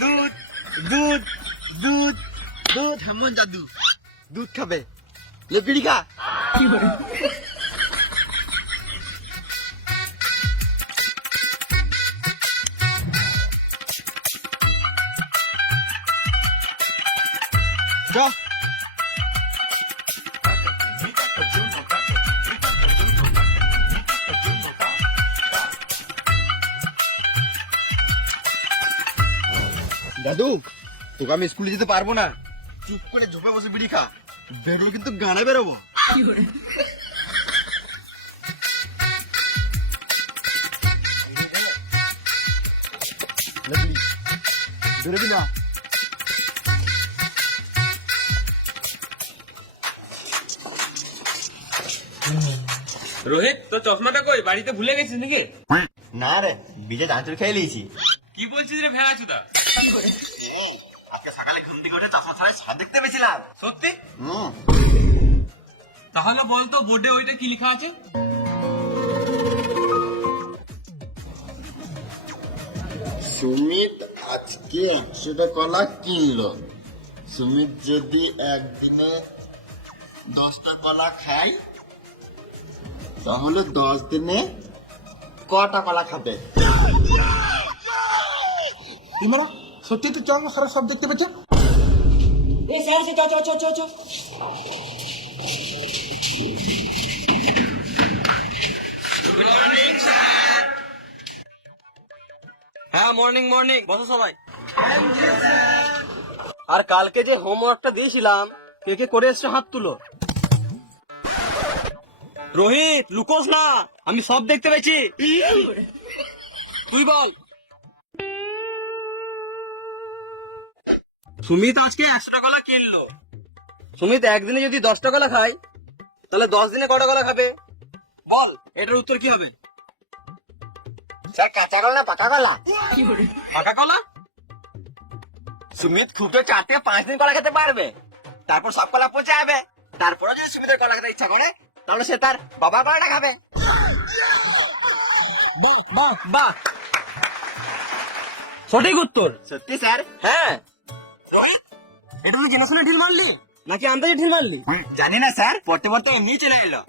দুধ দুধ দুধ দুধ হেমন জাদু দুধ খাবে লে বিড়ি খা দাদু তোকে আমি স্কুলে যেতে পারবো না, চুপ করে ঝোপে বসে বিড়ি খা, বেরোলে কিন্তু গানে বেরোবো। বেরোবি না? রোহিত, তোর চশমাটা কই? বাড়িতে ভুলে গেছিস নাকি? না রে, বিজে দাঁতুর খেয়ে নিয়েছি। কি বলছিস রে ভেড়া চুদা? আজকে সকালে ঘুম থেকে উঠে চশমা ছাড়া সাদ দেখতে পেয়েছিলাম। সত্যি? তাহলে বলতো বোর্ডে ওইটা কি লেখা আছে? সুমিত আজকে 100টা কলা কিনলো। সুমিত যদি একদিনে 10টা কলা খায় তাহলে 10 দিনে কটা কলা খাবে? সত্যি তো চল সারা সব দেখতে পেয়েছে। হ্যাঁ, মর্নিং মর্নিং, বসো সবাই। আর কালকে যে হোমওয়ার্কটা দিয়েছিলাম কে কে করে এসছো হাত তুলো। রোহিত, লুকোস না, আমি সব দেখতে পেয়েছি। তুই বল। সুমিত আজকে 100টা কলা কিনলো। সুমিত একদিনে যদি 10টা কলা খায় তাহলে 10 দিনে কটা কলা খাবে? বল, এটার উত্তর কি হবে? স্যার, কাঁচা কলা না পাকা কলা? পাকা কলা। সুমিত খুব তো 4 থেকে 5 দিন কলা খেতে পারবে, তারপর সব কলা পচে যাবে। তারপরে যদি সুমিতের কলা খেতে ইচ্ছা করে তাহলে সে তার বাবার কলাটা খাবে। বাহ, সঠিক উত্তর। সত্যি স্যার? হ্যাঁ। এটা তো জেনে শুনে ঢিল মারলি নাকি আন্দাজে ঢিল মারলি? জানি না স্যার, পড়তে পড়তে এমনি চলে এলো।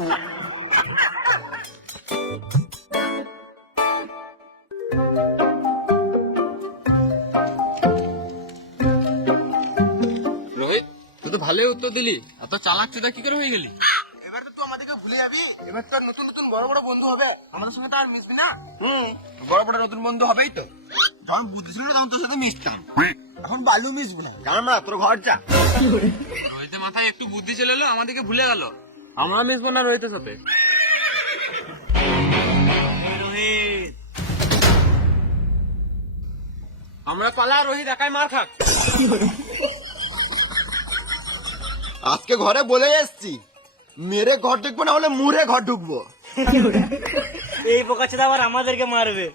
রোহিত, তুই তো ভালোই উত্তর দিলি, এত চালাক চুদা কি করে হয়ে গেলি? এবার তো তুই আমাদেরকে ভুলে যাবি, এবার তো নতুন নতুন বড় বড় বন্ধু হবে, আমাদের সঙ্গে তো আর মিশবি না। বড় বড় নতুন বন্ধু হবেই তো। যখন বুদ্ধি ছিল তখন তোর সাথে মিশতাম, এখন বালু মিশবো না। জানো না, তোর ঘর যা। রোহিতের মাথায় একটু বুদ্ধি চলে এলো, আমাদেরকে ভুলে গেল। আমরা মিশবো না রোহিতের সাথে। রোহিত, আমরা পালা, রোহিত একাই মার খাক। আজকে ঘরে বলে এসছি, মেরে ঘর ঢুকবো না হলে মুড়ে ঘর ঢুকবো। এই বোকাচোদা আবার আমাদেরকে মারবে।